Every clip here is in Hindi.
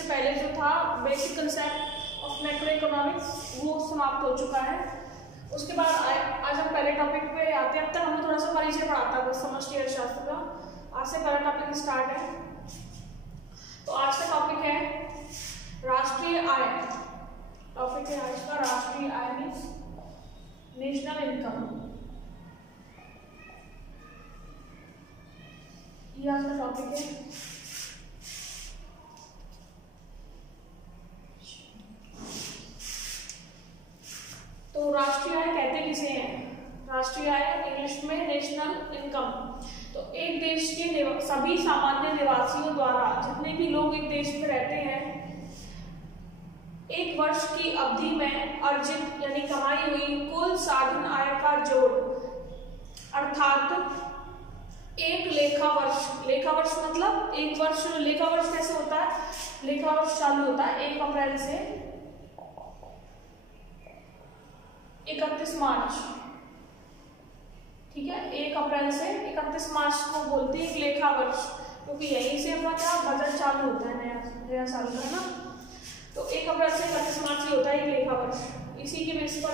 इससे पहले जो था basic concept of macro economics वो समाप्त हो चुका है। उसके बाद आज हम पहले टॉपिक पे आते हैं। अब तक हमें थोड़ा सा परिचय पढ़ाता है बस समष्टि अर्थशास्त्र का। आज से पहला टॉपिक स्टार्ट है। तो आज का टॉपिक है राष्ट्रीय आय। टॉपिक है आज का राष्ट्रीय आय मीन्स नेशनल इनकम। ये आज का टॉपिक है। तो राष्ट्रीय आय कहते किसे हैं? राष्ट्रीय आय इंग्लिश में नेशनल इनकम। तो एक देश के सभी सामान्य निवासियों द्वारा, जितने भी लोग एक देश में रहते हैं, एक वर्ष की अवधि में अर्जित यानी कमाई हुई कुल साधन आय का जोड़, अर्थात एक लेखा वर्ष। लेखा वर्ष मतलब एक वर्ष। लेखा वर्ष कैसे होता है? लेखा वर्ष चालू होता है 1 अप्रैल से 31 मार्च। ठीक है, 1 अप्रैल से 31 मार्च को बोलते हैं एक लेखा वर्ष, क्योंकि यहीं से अपना क्या बजट चालू होता है नया साल का, है ना। तो 1 अप्रैल से 31 मार्च ही होता है एक लेखा वर्ष। इसी के बेस पर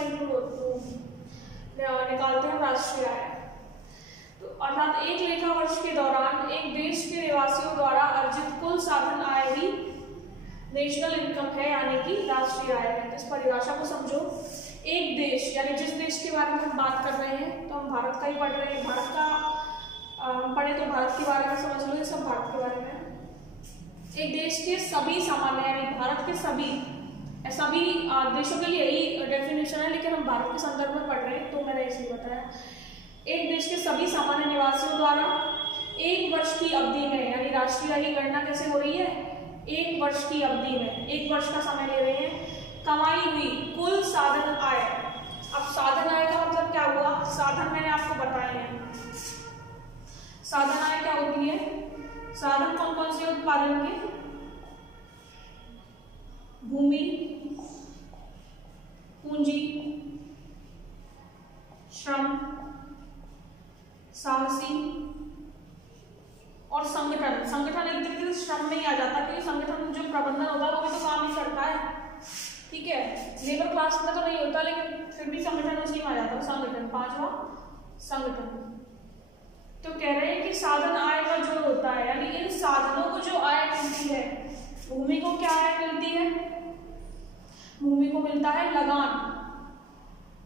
निकालते हैं राष्ट्रीय आय। तो अर्थात एक लेखा वर्ष के दौरान एक देश के निवासियों द्वारा अर्जित कुल साधन आय ही नेशनल इनकम है, यानी कि राष्ट्रीय आय है। इस परिभाषा को समझो। एक देश यानी जिस देश के बारे में हम बात कर रहे हैं, तो हम भारत का ही पढ़ रहे हैं। भारत का पढ़े तो भारत के बारे में समझ लो, ये सब भारत के बारे में। एक देश के सभी सामान्य यानी भारत के सभी देशों के लिए यही डेफिनेशन है, लेकिन हम भारत के संदर्भ में पढ़ रहे हैं तो मैंने इसलिए बताया। एक देश के सभी सामान्य निवासियों द्वारा एक वर्ष की अवधि में, यानी राष्ट्रीय आय की गणना कैसे हो रही है? एक वर्ष की अवधि में, एक वर्ष का समय ले रहे हैं, कमाई हुई कुल साधन आय। अब साधन आय का मतलब क्या हुआ? साधन मैंने आपको बताए हैं। साधन आय क्या होती है? साधन कौन कौन से उत्पादन के? भूमि, पूंजी, श्रम, साहसी और संगठन। संगठन एक तरीके से श्रम में ही आ जाता है, क्योंकि संगठन जो प्रबंधन होता है वो भी तो काम ही करता है। ठीक है, लेबर क्लास में तो नहीं होता, लेकिन फिर भी संगठन उसी में आ जाता है। संगठन, 5वां संगठन। तो कह रहे हैं कि साधन आय का जो होता है, यानी इन साधनों को जो आय मिलती है। भूमि को क्या आय मिलती है? भूमि को मिलता है लगान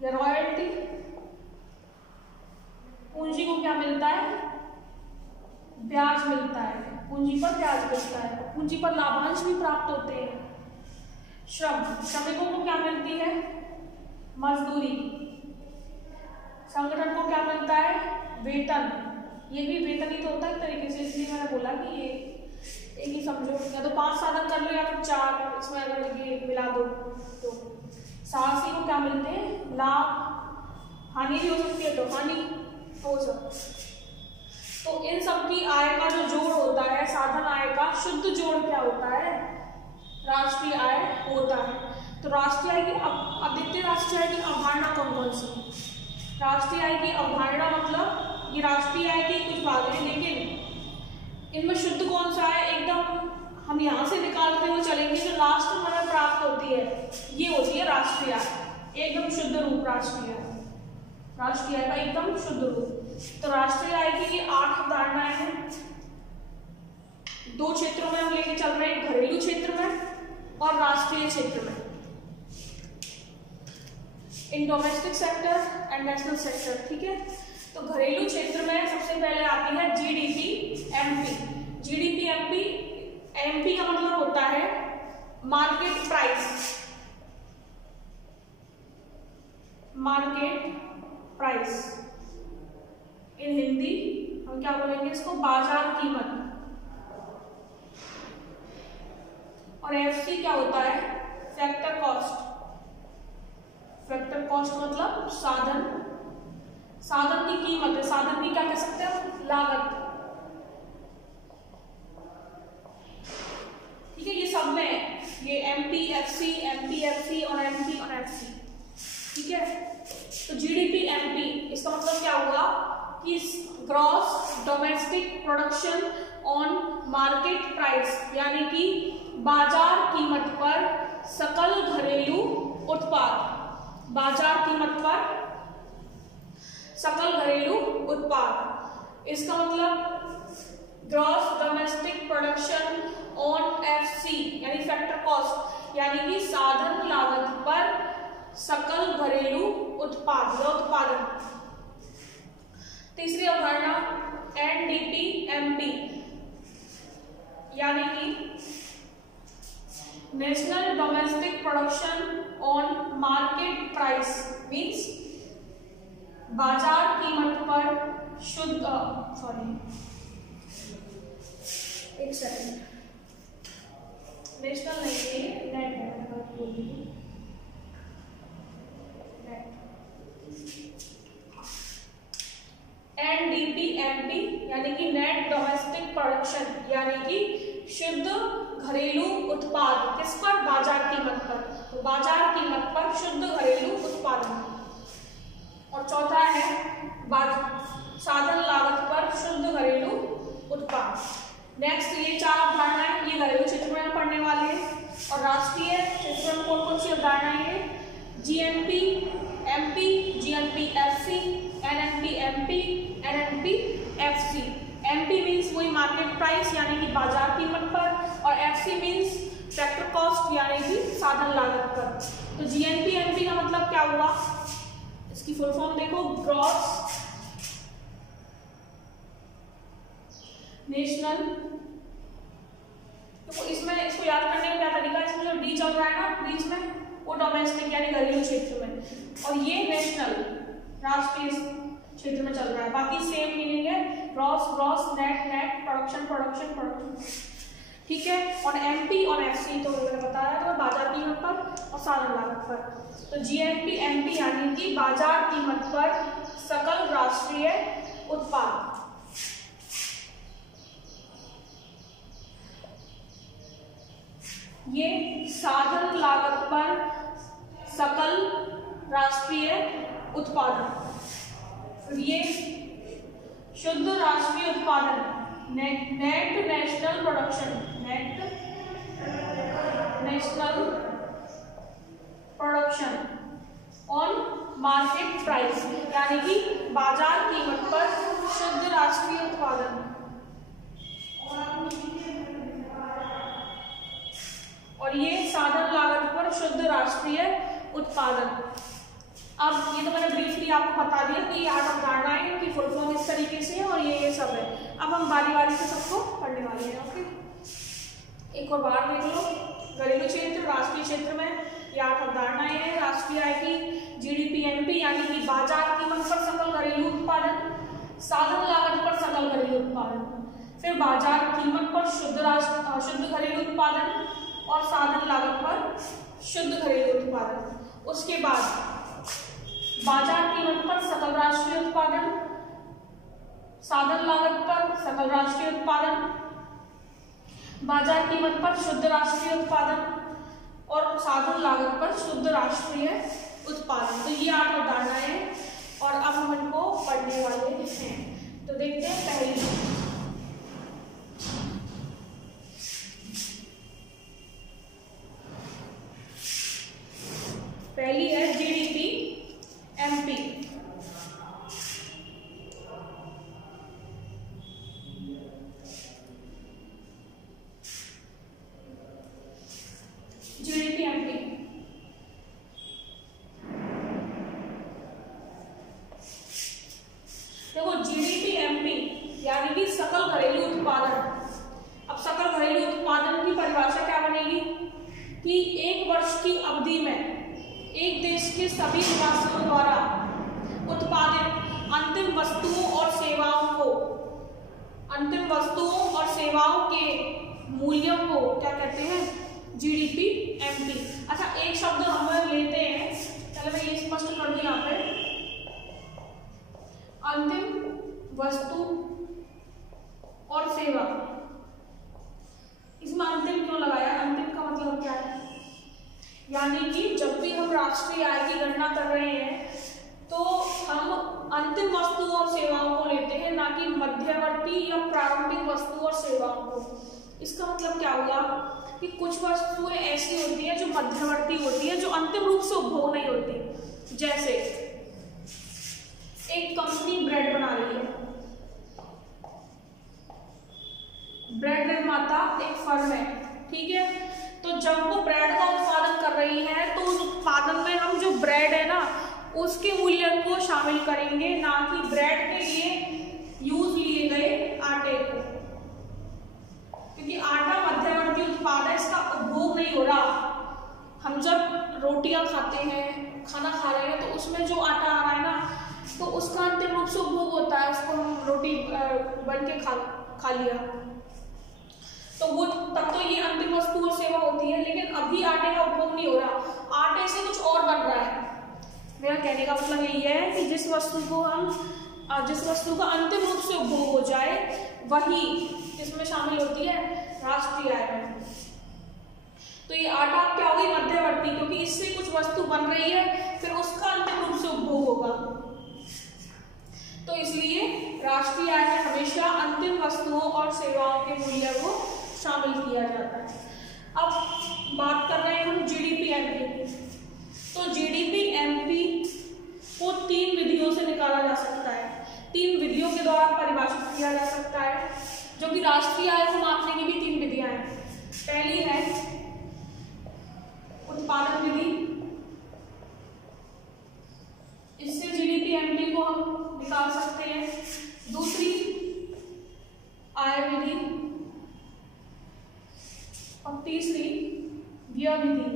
या रॉयल्टी। पूंजी को क्या मिलता है? ब्याज मिलता है। पूंजी पर ब्याज मिलता है। पूंजी पर लाभांश भी प्राप्त होते हैं। श्रमिकों को क्या मिलती है? मजदूरी। संगठन को क्या मिलता है? वेतन। ये भी वेतन ही तो होता है एक तरीके से, इसलिए मैंने बोला कि ये एक ही समझो। या तो 5 साधन कर लो या फिर 4, इसमें अगर ये मिला दो तो। साहसी को क्या मिलते हैं? लाभ। हानि भी हो सकती है तो हानि हो सकती। तो इन सब की आय का जो जोड़ होता है, साधन आय का शुद्ध जोड़ क्या होता है? राष्ट्रीय आय होता है। तो राष्ट्रीय आय की अब देखते हैं राष्ट्रीय आय की अवधारणा कौन कौन सी है। राष्ट्रीय आय की अवधारणा मतलब ये राष्ट्रीय आय के कुछ भाग हैं, लेकिन इनमें शुद्ध कौन सा है? एकदम हम यहाँ से निकालते हुए चलेंगे, जो लास्ट में हमें प्राप्त होती है ये होती है राष्ट्रीय आय। एकदम शुद्ध रूप राष्ट्रीय आय। राष्ट्रीय आय का एकदम शुद्ध रूप। तो राष्ट्रीय आय की 8 अवधारणाएं हैं। 2 क्षेत्रों में हम लेके चल रहे हैं, घरेलू क्षेत्र में और राष्ट्रीय क्षेत्र में। In domestic sector and national sector. ठीक है, तो घरेलू क्षेत्र में सबसे पहले आती है GDP MP. GDP MP, MP का मतलब होता है market price. Market price in Hindi हम क्या बोलेंगे इसको? बाजार कीमत। और एफसी क्या होता है? Factor cost. फैक्टर कॉस्ट मतलब साधन की कीमत है। साधन की क्या कह सकते हैं? लागत। ठीक है, ये सब में ये एमपी, एफसी, एमपी, एफसी और एमपी और एफसी। ठीक है, तो जीडीपी एमपी इसका मतलब क्या हुआ कि gross domestic production on market price, यानी कि बाजार कीमत पर सकल घरेलू उत्पाद, बाजार कीमत पर सकल घरेलू उत्पाद, इसका मतलब gross domestic production on FC यानी फैक्टर कॉस्ट, यानी कि साधन लागत पर सकल घरेलू उत्पाद या उत्पादन। तीसरी अवधारणा एनडीपीएमपी यानी कि national domestic production on market price, means बाजार कीमत पर शुद्ध एक सेकंड, नेशनल नहीं है, नेट एनडीपीएमपी यानी कि नेट डोमेस्टिक प्रोडक्शन, यानी कि शुद्ध घरेलू उत्पाद, किस पर? बाजार कीमत पर। तो बाजार कीमत पर शुद्ध घरेलू उत्पादन। और चौथा है साधन लागत पर शुद्ध घरेलू उत्पाद। नेक्स्ट ये चार अवधारणाएं ये घरेलू क्षेत्र में पढ़ने वाले हैं। और राष्ट्रीय क्षेत्र में कौन कौन सी अवधारणाएं हैं? GNP MP, GNP FC, NNP MP, NNP FC. MP means वही मार्केट प्राइस यानी कि बाजार कीमत पर, और एफसी मीन्स फैक्टर कॉस्ट यानी कि साधन लागत पर। तो जीएनपी एमपी का मतलब क्या हुआ? इसकी फुल फॉर्म देखो, ग्रॉस नेशनल। तो इसमें इसको याद करने का क्या तरीका है? इसमें जो डी चल रहा है ना बीच में, वो डोमेस्टिक यानी घरेलू क्षेत्र में, और ये नेशनल राष्ट्रीय क्षेत्र में चल रहा है। बाकी सेम मीनिंग है, gross gross, net net, production production production, ठीक है। और एमपी और एफसी तो मैंने बताया तो बाजार कीमत पर और साधन लागत पर। तो जीएनपी एमपी यानी कि बाजार कीमत पर सकल राष्ट्रीय उत्पाद। ये साधन लागत पर सकल राष्ट्रीय उत्पादन। फिर ये शुद्ध राष्ट्रीय उत्पादन, net national production, net national production on market price, यानी कि बाजार कीमत पर शुद्ध राष्ट्रीय उत्पादन। और ये साधन लागत पर शुद्ध राष्ट्रीय उत्पादन। अब ये तो मैंने ब्रीफली आपको बता दिया कि 8 अवधारणाएं की फुल फॉर्म इस तरीके से है और ये सब है। अब हम बारी बारी से सबको पढ़ने वाले हैं। ओके, एक और बार देख लो। घरेलू क्षेत्र, राष्ट्रीय क्षेत्र में ये 8 अवधारणाएं हैं। राष्ट्रीय आएगी जीडीपीएमपी यानी कि बाजार कीमत पर सकल घरेलू उत्पादन, साधन लागत पर सकल घरेलू उत्पादन, फिर बाजार कीमत पर शुद्ध घरेलू उत्पादन और साधन लागत पर शुद्ध घरेलू उत्पादन। उसके बाद बाजार कीमत पर सकल राष्ट्रीय उत्पादन, साधन लागत पर सकल राष्ट्रीय उत्पादन, बाजार कीमत पर शुद्ध राष्ट्रीय उत्पादन और साधन लागत पर शुद्ध राष्ट्रीय उत्पादन। तो ये 8 अवधारणाएं हैं और अब हम इनको पढ़ने वाले हैं। तो देखते हैं पहली है जीडीपी एमपी। जीडीपी एमपी देखो, जीडीपी एमपी यानी कि सकल घरेलू उत्पादन। अब सकल घरेलू उत्पादन की परिभाषा क्या बनेगी कि एक वर्ष की अवधि में एक देश के सभी निवासियों द्वारा उत्पादित अंतिम वस्तुओं और सेवाओं के मूल्यों को क्या कहते हैं? GDP MP. अच्छा, एक शब्द हम लेते हैं, चलो मैं ये स्पष्ट कर दूं यहाँ पे। अंतिम वस्तु और सेवा, इसमें अंतिम क्यों लगाया? अंतिम का मतलब क्या है? यानी कि जब भी हम राष्ट्रीय आय की गणना कर रहे हैं तो हम अंतिम वस्तु और सेवाओं को लेते हैं, ना कि मध्यवर्ती या प्रारंभिक वस्तु और सेवाओं को। इसका मतलब क्या हुआ कि कुछ वस्तुएं ऐसी होती हैं जो मध्यवर्ती होती है, जो अंतिम रूप से उपभोग नहीं होती। जैसे एक कंपनी ब्रेड बना रही है, ब्रेड निर्माता एक फर्म है, ठीक है। तो जब वो ब्रेड का उत्पादन कर रही है तो उस उत्पादन में हम जो ब्रेड है ना उसके मूल्य को शामिल करेंगे, ना कि ब्रेड के लिए यूज लिए गए आटे को, क्योंकि आटा मध्यवर्ती उत्पाद है, इसका उपभोग नहीं हो रहा। हम जब रोटियां खाते हैं, खाना खा रहे हैं, तो उसमें जो आटा आ रहा है ना तो उसका अंतिम रूप से उपभोग होता है, उसको हम रोटी बन के खा लिया, तो वो तब तो ये अंतिम वस्तु और सेवा होती है। लेकिन अभी आटे का उपभोग नहीं हो रहा, आटे से कुछ और बन रहा है। मेरा कहने का मतलब यही है कि जिस वस्तु का अंतिम रूप से उपभोग हो जाए वही इसमें शामिल होती है राष्ट्रीय आय में। तो ये आटा क्या होगी, मध्यवर्ती, क्योंकि इससे कुछ वस्तु बन रही है, फिर उसका अंतिम रूप से उपभोग होगा। तो इसलिए राष्ट्रीय आय में हमेशा अंतिम वस्तुओं और सेवाओं के मूल्य को शामिल किया जाता है। अब बात कर रहे हैं हम जीडीपी एमपी की। तो जीडीपी एमपी को 3 विधियों से निकाला जा सकता है, 3 विधियों के द्वारा परिभाषित किया जा सकता है, जो कि राष्ट्रीय आय को मापने की भी 3 विधियां हैं। पहली है उत्पादन विधि, इससे जीडीपी एमपी को हम निकाल सकते हैं। दूसरी आय विधि और तीसरी व्यय विधि,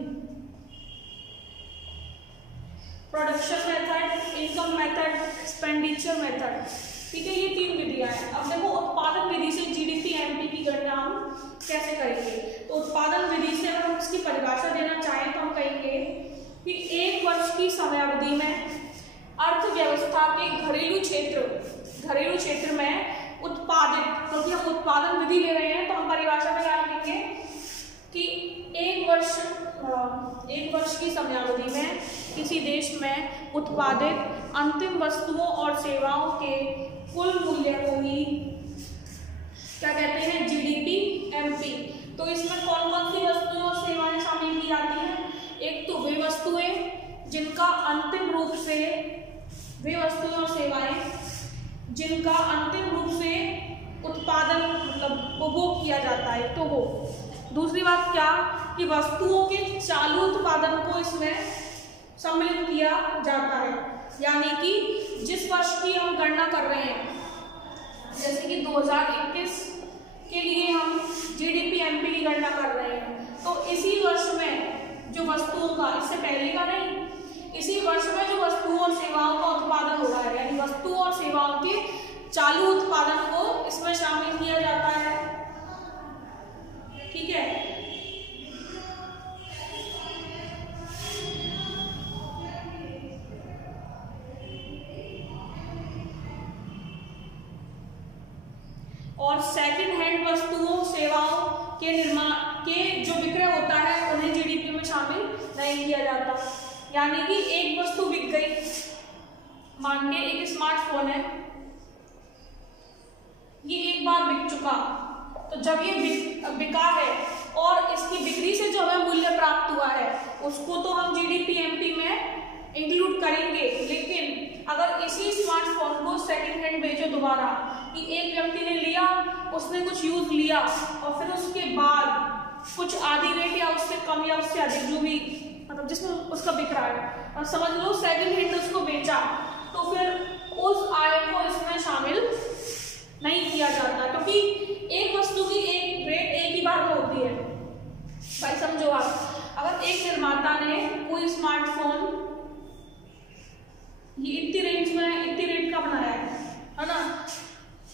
production method, income method, expenditure method, ठीक है। ये 3 विधियां हैं। अब देखो उत्पादन विधि से जीडीपी एमपी की गणना हम कैसे करेंगे। तो उत्पादन विधि से अगर हम इसकी परिभाषा देना चाहें तो हम कहेंगे कि एक वर्ष की समयावधि में अर्थव्यवस्था के घरेलू क्षेत्र में उत्पादित, क्योंकि हम उत्पादन विधि ले रहे हैं तो हम परिभाषा में क्या लिखेंगे कि एक वर्ष की समयावधि में किसी देश में उत्पादित अंतिम वस्तुओं और सेवाओं के कुल मूल्य को ही क्या कहते हैं, जीडीपी एमपी। तो इसमें कौन कौन सी वस्तुएं और सेवाएं शामिल की जाती हैं। एक तो वे वस्तुएं जिनका अंतिम रूप से, वे वस्तुएं और सेवाएं जिनका अंतिम रूप से उत्पादन मतलब उपभोग किया जाता है, तो वो। दूसरी बात क्या कि वस्तुओं के चालू उत्पादन को इसमें सम्मिलित किया जाता है, यानी कि जिस वर्ष की हम गणना कर रहे हैं, जैसे कि 2021 के लिए हम जीडीपी एमपी की गणना कर रहे हैं, तो इसी वर्ष में जो वस्तुओं का, इससे पहले का नहीं, इसी वर्ष में जो वस्तुओं और सेवाओं का उत्पादन हो रहा है, यानी वस्तुओं और सेवाओं के चालू उत्पादन को इसमें शामिल किया जाता है, ठीक है। और सेकंड हैंड वस्तुओं सेवाओं के निर्माण के जो विक्रय होता है उन्हें जीडीपी में शामिल नहीं किया जाता। यानी कि एक वस्तु बिक गई, मान के एक स्मार्टफोन है, ये एक बार बिक चुका, तो जब ये बिका है और इसकी बिक्री से जो हमें मूल्य प्राप्त हुआ है उसको तो हम जीडीपी एमपी में इंक्लूड करेंगे। लेकिन अगर इसी स्मार्टफोन को सेकंड हैंड बेचो दोबारा, कि एक व्यक्ति ने लिया, उसने कुछ यूज लिया और फिर उसके बाद कुछ आधी रेट या उससे कम या उससे अधिक जो भी मतलब जिसमें उसका बिक रहा है, और समझ लो सेकंड हैंड उसको बेचा, तो फिर उस आय को इसमें शामिल नहीं किया जाता, क्योंकि एक वस्तु की एक रेट एक ही बार में होती है। भाई समझो आप, अगर एक निर्माता ने कोई स्मार्टफोन ये इतनी रेंज में इतनी रेट का बनाया है ना,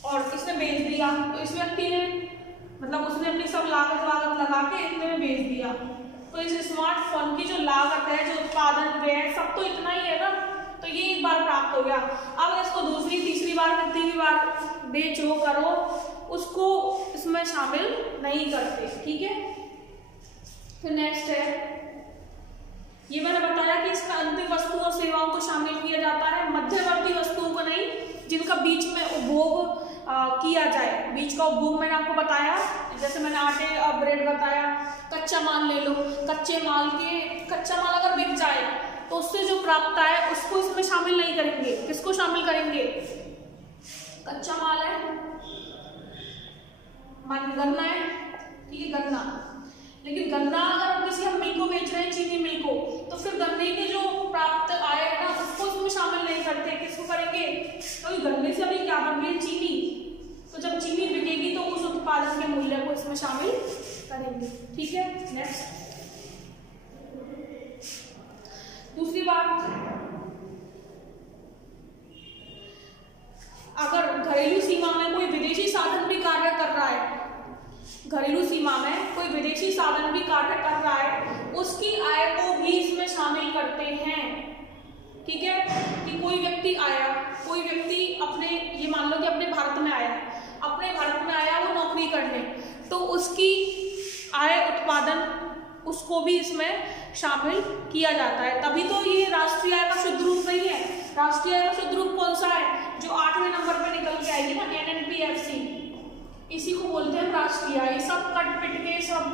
और इसने बेच दिया, तो इस व्यक्ति ने मतलब उसने अपनी सब लागत लगा के इतने में बेच दिया, तो इस स्मार्टफोन की जो लागत है, जो उत्पादन व्यय, सब तो इतना ही है ना, तो ये एक बार प्राप्त हो गया। अब इसको दूसरी तीसरी बार कितनी भी बार बेचो करो, उसको इसमें शामिल नहीं करते, ठीक है। फिर नेक्स्ट है, ये मैंने बताया कि इसमें अंतिम वस्तुओं और सेवाओं को शामिल किया जाता है, मध्यवर्ती वस्तुओं को नहीं, जिनका बीच में उपभोग किया जाए। बीज का उपभोग मैंने आपको बताया, जैसे मैंने आटे ब्रेड बताया। कच्चा माल ले लो, कच्चा माल अगर बिक जाए तो उससे जो प्राप्त आय उसको इसमें शामिल नहीं करेंगे। किसको शामिल करेंगे? कच्चा माल है, गन्ना है, ठीक है, गन्ना। लेकिन गन्ना अगर हम किसी मिल को बेच रहे हैं, चीनी मिल को, तो फिर गन्ने के जो प्राप्त आय है ना उसको इसमें शामिल नहीं करते। किसको करेंगे? तो गन्ने से अभी क्या बन रही है? चीनी। तो जब चीनी बिकेगी तो उस उत्पादन के मूल्य को इसमें शामिल करेंगे। ठीक है, नेक्स्ट दूसरी बात, अगर घरेलू सीमा में कोई विदेशी साधन भी कार्य कर रहा है, घरेलू सीमा में कोई विदेशी साधन भी कार्य कर रहा है, उसकी आय को भी इसमें शामिल करते हैं। ठीक है, कि कोई व्यक्ति आया, कोई व्यक्ति अपने, ये मान लो कि अपने भारत में आया, अपने भारत में आया वो नौकरी करने, तो उसकी आय उत्पादन उसको भी इसमें शामिल किया जाता है। तभी तो ये राष्ट्रीय आय का शुद्ध रूप नहीं है। राष्ट्रीय आय का शुद्ध रूप कौन सा है? जो 8वें नंबर पे निकल के आएगी ना, NNPFC, इसी को बोलते हैं राष्ट्रीय आय। सब कट पिट के सब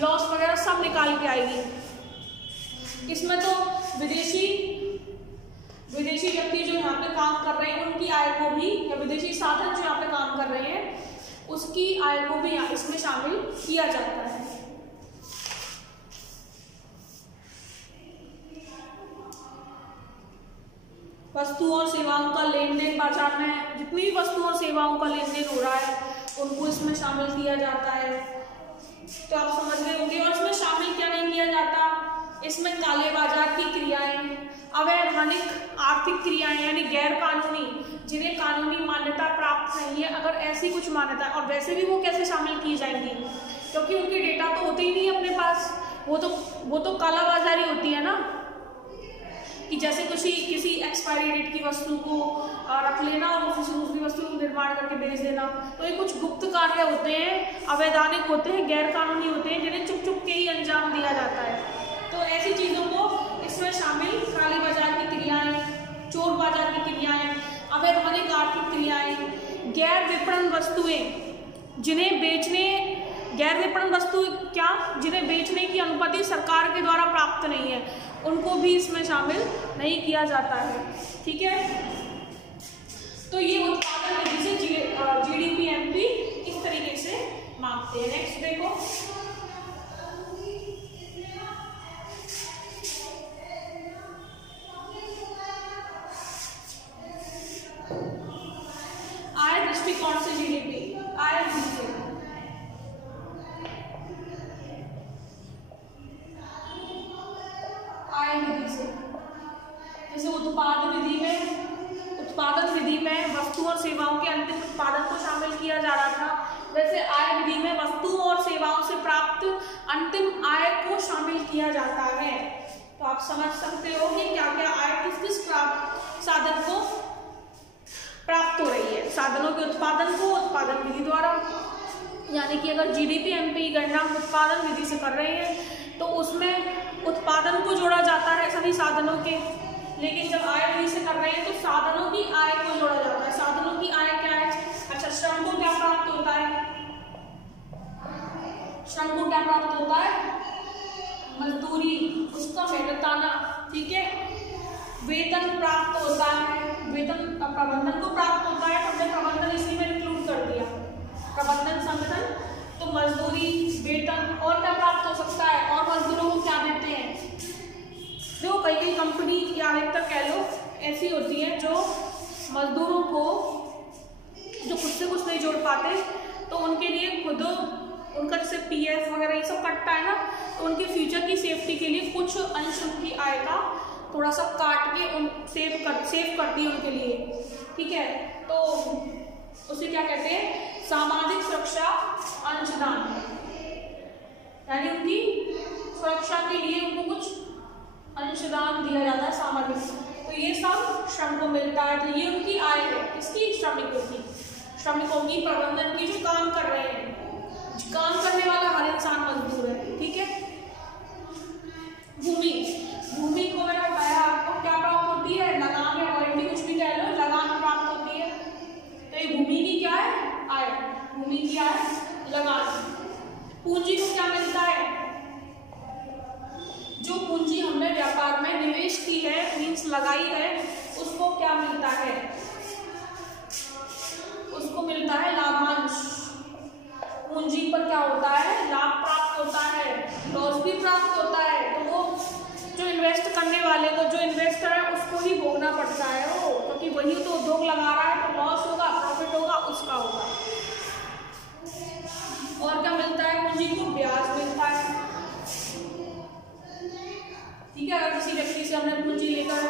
लॉस वगैरह सब निकाल के आएगी। इसमें तो विदेशी व्यक्ति जो यहाँ पे काम कर रहे हैं उनकी आय को भी, या विदेशी साधन जो यहाँ पे काम कर रहे हैं उसकी आय को भी इसमें शामिल किया जाता है। वस्तुओं और सेवाओं का लेन देन, बाजार में जितनी भी वस्तुओं और सेवाओं का लेन देन हो रहा है उनको इसमें शामिल किया जाता है। तो आप समझ गए होंगे। और इसमें शामिल क्या नहीं किया जाता? इसमें काले बाजार की क्रियाएं, अवैधानिक आर्थिक क्रियाएं यानी गैर कानूनी, जिन्हें कानूनी मान्यता प्राप्त नहीं है, अगर ऐसी कुछ मान्यता, और वैसे भी वो कैसे शामिल की जाएंगी? क्योंकि उनके डेटा तो होते ही नहीं अपने पास, वो तो काला बाजारी होती है ना, कि जैसे किसी एक्सपायरी डेट की वस्तु को रख लेना और दूसरी वस्तु को निर्माण करके बेच देना। तो ये कुछ गुप्त कार्य होते हैं, अवैधानिक होते हैं, गैर कानूनी होते हैं, जिन्हें चुप चुप के ही अंजाम दिया जाता है। तो ऐसी चीजों को इसमें शामिल, काले बाजार की क्रियाएं, चोर बाजार की क्रियाएं, अवैधानिक आर्थिक क्रियाएं, गैर विपणन वस्तुएं, जिन्हें बेचने, गैर विपणन वस्तु क्या? जिन्हें बेचने की अनुमति सरकार के द्वारा प्राप्त नहीं है, उनको भी इसमें शामिल नहीं किया जाता है। ठीक है, तो ये उत्पादन विधि से GDP MP इस तरीके से मापते हैं। नेक्स्ट देखो, आय दृष्टिकोण से GDP, आय विधि से, आय विधि से, जैसे उत्पादन विधि में वस्तुओं और सेवाओं के अंतिम उत्पादन को शामिल किया जा रहा था, वैसे आय विधि में वस्तुओं और सेवाओं से प्राप्त अंतिम आय को शामिल किया जाता है। तो आप समझ सकते हो कि क्या क्या आय किस साधन को प्राप्त हो रही है। साधनों के उत्पादन को उत्पादन विधि द्वारा, यानी कि अगर GDP MP गणना उत्पादन विधि से कर रहे हैं तो उसमें उत्पादन को जोड़ा जाता है सभी साधनों के। लेकिन जब आय विधि से कर रहे हैं तो साधनों की आय को जोड़ा जाता है। साधनों की आय क्या है? अच्छा, श्रम को क्या प्राप्त होता है? श्रम को क्या प्राप्त होता है? मजदूरी, उसका मेहनताना, ठीक है। वेतन प्राप्त होता है, वेतन प्रबंधन को प्राप्त होता है, हमने प्रबंधन इसी में इंक्लूड कर दिया, प्रबंधन संगठन। तो मजदूरी, वेतन, और क्या प्राप्त हो सकता है? और मजदूरों को क्या देते हैं? जो कई कंपनी या अधिकतर कह लो ऐसी होती है जो मजदूरों को, जो खुद से कुछ नहीं जोड़ पाते, तो उनके लिए खुद उनका जैसे PF वगैरह ये सब कटता है ना, तो उनके फ्यूचर की सेफ्टी के लिए कुछ अंश उनकी आय का थोड़ा सा काट के उन सेव करती है उनके लिए, ठीक है। तो उसे क्या कहते हैं? सामाजिक सुरक्षा अंशदान, यानी उनकी सुरक्षा के लिए उनको कुछ अंशदान दिया जाता है सामाजिक। तो ये सब श्रम को मिलता है। तो ये उनकी आय है, इसकी श्रमिकों की प्रबंधन की, जो काम कर रहे हैं। काम करने वाला हर इंसान मजदूर है, ठीक है। भूमि को मैंने बताया आपको क्या प्राप्त होती है? लगान या वारंटी, कुछ भी कह लो, लगान प्राप्त होती है। तो ये भूमि की क्या है? की है मीन्स लगाई है, उसको क्या मिलता है? उसको मिलता है लाभांश। पूंजी पर क्या होता है? लाभ प्राप्त होता है, लॉस भी प्राप्त होता है। तो वो जो इन्वेस्ट करने वाले को, जो इन्वेस्टर है, उसको ही भोगना पड़ता है वो, क्योंकि वही तो उद्योग लगा रहा है, तो लॉस होगा, प्रॉफिट होगा, उसका होगा। और क्या मिलता है? पूंजी को ब्याज मिलता है। ठीक है, अगर किसी व्यक्ति से हमने पूंजी लेकर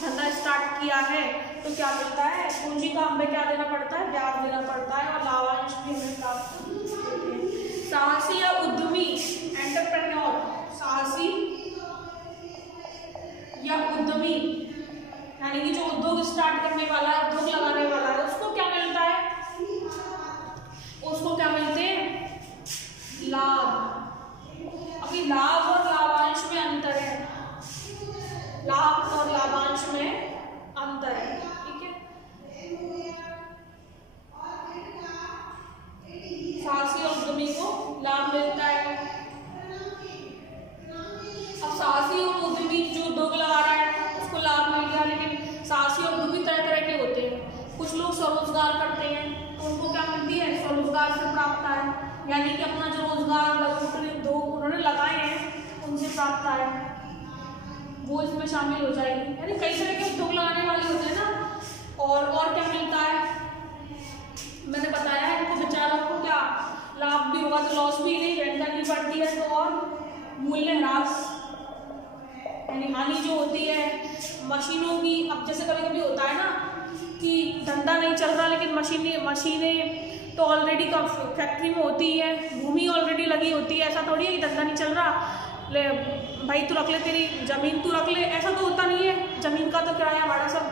धंधा स्टार्ट किया है तो क्या मिलता है? पूंजी का हमें क्या देना पड़ता है? ब्याज देना पड़ता है, और लाभांश भी हमें प्राप्त होते हैं। साहसी या उद्यमी, एंटरप्रेन्योर, साहसी या उद्यमी यानी कि जो उद्योग स्टार्ट करने वाला है, उद्योग लगाने वाला है, उसको क्या मिलता है? उसको क्या मिलते हैं? लाभ। अभी लाभ और लाभांश में अंतर है, लाभ और लाभांश में अंतर है। ठीक है, साहसी और उद्यमी को लाभ मिलता है। अब साहसी और उद्यमी जो उद्योग लगा रहा है उसको लाभ मिल गया, लेकिन साहसी और उद्यमी तरह तरह के होते हैं। कुछ लोग स्वरोजगार करते हैं तो उनको क्या मिलती है? स्वरोजगार से प्राप्त है, यानी कि अपना जो रोजगार उद्योग उन्होंने लगाए हैं उनसे प्राप्त है, वो इसमें शामिल हो जाएगी। यानी कई तरह के उद्योग लगाने वाले होते हैं ना। और क्या मिलता है? मैंने बताया है इनको बेचारों को क्या लाभ भी होगा, तो लॉस भी नहीं, रेंट करनी पड़ती है। तो और मूल्य ह्रास यानी हानि जो होती है मशीनों की। अब जैसे कभी कभी होता है ना कि धंधा नहीं चल रहा, लेकिन मशीनें तो ऑलरेडी फैक्ट्री में होती है, भूमि ऑलरेडी लगी होती है। ऐसा थोड़ी है कि धंधा नहीं चल रहा, ले भाई तू रख ले, तेरी जमीन तू रख ले, ऐसा तो होता नहीं है। जमीन का तो किराया भाड़ा सब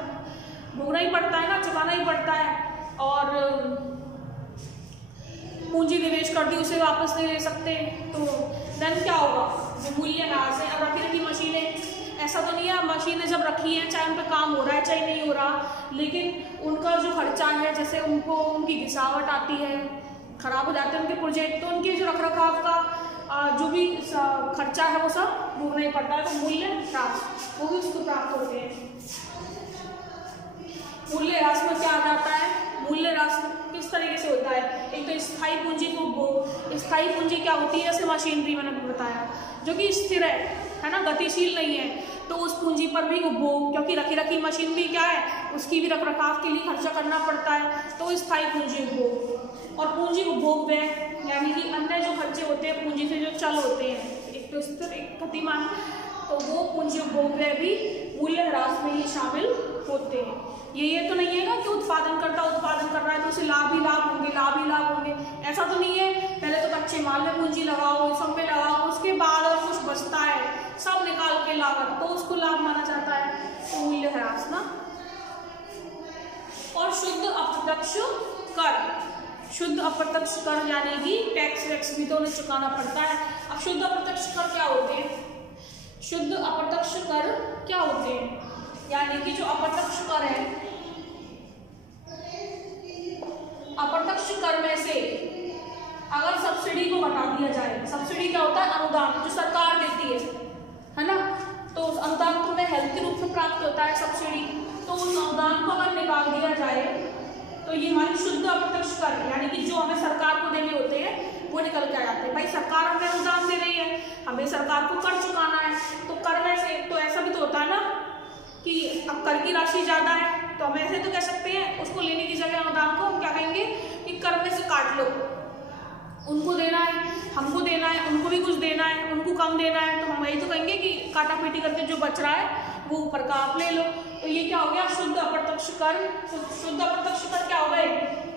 भोगना ही पड़ता है ना, चुकाना ही पड़ता है। और पूंजी निवेश कर दी, उसे वापस नहीं ले सकते, तो देन क्या होगा? जो मूल्य ह्रास है। अब रखी रखी मशीनें, ऐसा तो नहीं है मशीनें जब रखी हैं चाहे उन पर काम हो रहा है चाहे नहीं हो रहा, लेकिन उनका जो खर्चा है, जैसे उनको उनकी घिसावट आती है, खराब हो जाते हैं उनके प्रोजेक्ट, तो उनके जो रख रखाव का जो भी खर्चा है वो सब भोगना ही पड़ता है। तो मूल्य ह्रास वो भी उसको प्राप्त होते हैं। मूल्य ह्रास में क्या आ जाता है? मूल्य ह्रास किस तरीके से होता है? एक तो स्थायी पूंजी को, स्थायी पूंजी क्या होती है? जैसे मशीनरी मैंने बताया जो कि स्थिर है ना, गतिशील नहीं है, तो उस पूंजी पर भी उपभोग, क्योंकि रखी रखी मशीन भी क्या है, उसकी भी रख रखाव के लिए खर्चा करना पड़ता है, तो स्थायी पूंजी उपभोग। और पूंजी उपभोग व्यय यानी कि अन्य जो खर्चे होते हैं पूंजी से जो चल होते हैं, एक तो स्थिर एक गतिमान, तो वो पूंजी उपभोग व्यय भी मूल्य ह्रास में ही शामिल होते हैं। ये तो नहीं है ना कि उत्पादनकर्ता उत्पादन कर रहा है तो उसे लाभ ही लाभ होंगे, ऐसा तो नहीं है। पहले तो कच्चे माल में पूंजी लगाओ, सब में लगाओ, उसके बाद अगर कुछ बचता है सब निकाल के लागत, तो उसको लाभ माना जाता है, तो मूल्य ह्रास ना। और शुद्ध अप्रत्यक्ष कर, शुद्ध अप्रत्यक्ष कर यानी कि टैक्स भी तो उन्हें चुकाना पड़ता है। अब शुद्ध अप्रत्यक्ष कर क्या होते हैं? शुद्ध अप्रत्यक्ष कर क्या होते हैं? यानी कि जो अप्रत्यक्ष कर है, अप्रत्यक्ष कर में से अगर सब्सिडी को हटा दिया जाए, सब्सिडी क्या होता है? अनुदान जो सरकार देती है ना, तो उस अनुदान को हमें हेल्थ के रूप में प्राप्त होता है सब्सिडी, तो उस अनुदान को अगर निकाल दिया जाए तो ये हमारी शुद्ध अप्रत्यक्ष कर यानी कि जो हमें सरकार को देने होते हैं वो निकल के आ जाते हैं। भाई सरकार हमें अनुदान दे रही है, हमें सरकार को कर चुकाना है, तो कर में से तो ऐसा भी तो होता है ना कि अब कर की राशि ज्यादा है तो हम ऐसे तो कह सकते हैं उसको लेने की जगह अनुदान को हम क्या कहेंगे कि कर में से काट लो, उनको देना है, हमको देना है, उनको भी कुछ देना है, उनको कम देना है, तो हम यही तो कहेंगे कि काटा पीटी करके जो बच रहा है वो ऊपर का आप ले लो। तो ये क्या हो गया? शुद्ध अप्रत्यक्ष कर। शुद्ध अप्रत्यक्ष कर क्या हो गए?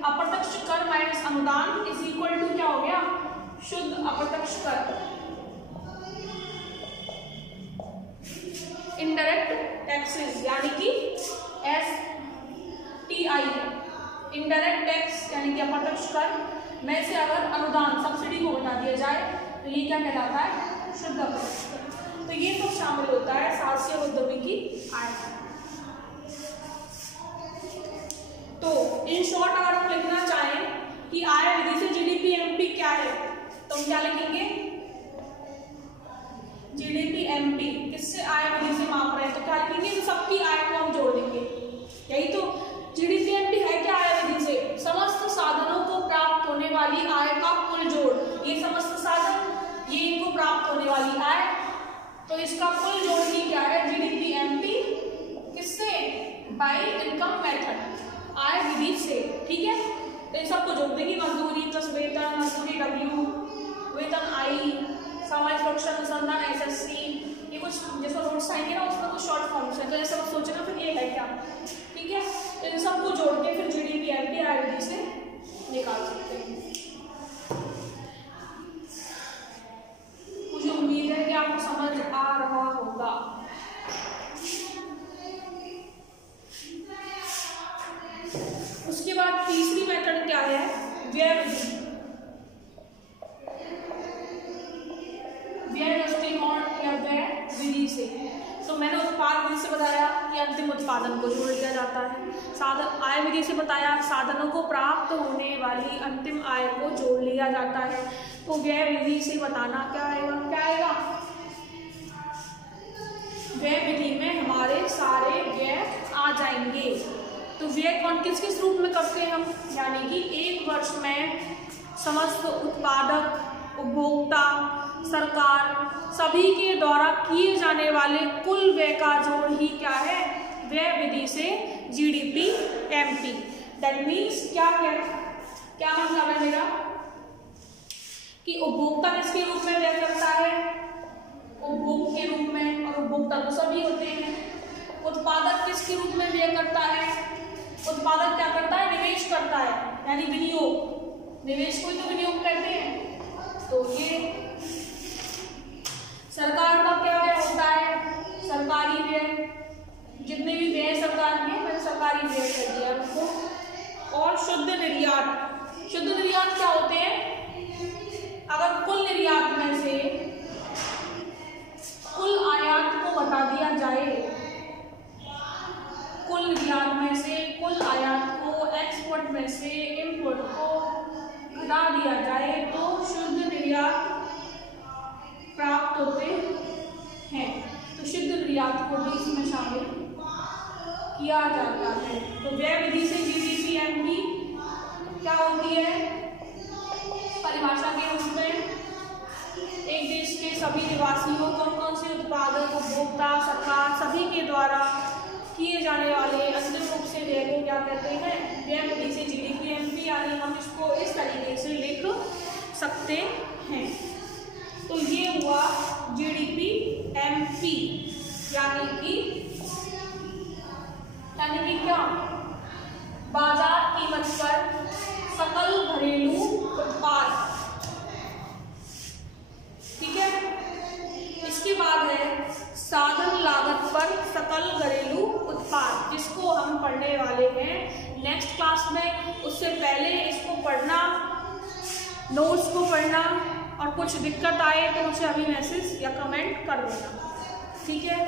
अप्रत्यक्ष कर माइनस अनुदान इज इक्वल टू क्या हो गया? शुद्ध अप्रत्यक्ष कर। इनडायरेक्ट टैक्सेस यानी कि STI, इनडायरेक्ट टैक्स यानी कि अप्रत्यक्ष कर में से अगर अनुदान सब्सिडी को हटा दिया जाए तो ये क्या कहलाता है? शुद्ध अप्रत्यक्ष कर। तो ये तो शामिल होता है साहसी और उद्यमी की आय। तो इन शॉर्ट अगर हम लिखना चाहें कि आय विधि से GDP MP क्या है, तो हम क्या लिखेंगे? GDP MP किससे जिससे आय विधि से माप रहे हैं, तो क्या लिखेंगे, तो सबकी आय को हम जोड़ देंगे। यही तो जीडीपीएमपी है क्या, आय विधि से समस्त साधनों को प्राप्त होने वाली आय का कुल जोड़। ये समस्त साधन, ये इनको प्राप्त होने वाली आय, तो इसका कुल जोड़ ही क्या है, जीडीपीएमपी। किससे, बाय इनकम मेथड, आय विधि से। ठीक है, तो इन सबको जोड़ देंगे, मजदूरी प्लस वेतन, मजदूरी डब्ल्यू, वेतन आई, सामाजिक सुरक्षा अनुसंधान एसएससी, ये कुछ जैसा नोट्स आएंगे ना उसमें कुछ शॉर्ट फॉर्म्स है, तो ऐसा आप सोचना फिर ये है क्या। ठीक है, तो इन सबको जोड़ के फिर जीडीपीएमपी आय विधि से निकाल सकते हैं। मुझे उम्मीद है कि आपको समझ आ रहा होगा। उसके बाद तीसरी मेथड क्या है, व्यय विधि। व्यय दृष्टिकोण या व्यय विधि से, तो मैंने उत्पाद विधि से बताया कि अंतिम उत्पादन को जोड़ लिया जाता है, साधन आय विधि से बताया साधनों को प्राप्त होने वाली अंतिम आय को जोड़ लिया जाता है। तो व्यय विधि से बताना क्या आएगा, क्या आएगा, व्यय विधि में हमारे सारे व्यय आ जाएंगे। तो व्यय कौन किस किस रूप में करते हैं हम, यानी कि एक वर्ष में समस्त उत्पादक, उपभोक्ता, सरकार सभी के द्वारा किए जाने वाले कुल व्यय का जोड़ ही क्या है, व्यय विधि से जीडीपीएमपी। दैट मीन्स क्या मतलब है मेरा, कि उपभोक्ता किसके रूप में व्यय करता है, उपभोग के रूप में, और उपभोक्ता तो सभी होते हैं। उत्पादक किसके रूप में व्यय करता है, उत्पादक क्या करता है, निवेश करता है, यानी विनियोग, निवेश को ही तो विनियोग कहते हैं। तो ये सरकार का क्या व्यय होता है, सरकारी व्यय, जितने भी व्यय सरकार के मैंने सरकारी व्यय कर दिया उनको। और शुद्ध निर्यात, शुद्ध निर्यात क्या होते हैं, अगर कुल निर्यात में से कुल आयात को बता दिया जाए, कुल निर्यात में से कुल आयात को, एक्सपोर्ट में से इंपोर्ट को घटा दिया जाए, तो शुद्ध निर्यात प्राप्त होते हैं। तो शुद्ध निर्यात को भी इसमें शामिल किया जाता है। तो व्यय विधि से जीडीपीएमपी क्या होती है, परिभाषा के रूप में एक देश के सभी निवासियों, कौन कौन से उत्पादक, उपभोक्ता, सरकार सभी के द्वारा किए जाने वाले अंतिम रूप से व्यय को क्या कहते हैं, व्यय विधि से जीडीपीएमपी, यानी हम इसको इस तरीके से लिख सकते हैं। तो ये हुआ जीडीपीएमपी, यानी कि क्या, बाजार कीमत पर सकल घरेलू उत्पाद। ठीक है, इसके बाद है साधन लागत पर सकल घरेलू उत्पाद, जिसको हम पढ़ने वाले हैं नेक्स्ट क्लास में। उससे पहले इसको पढ़ना, नोट्स को पढ़ना, और कुछ दिक्कत आए तो मुझे अभी मैसेज या कमेंट कर देना। ठीक है।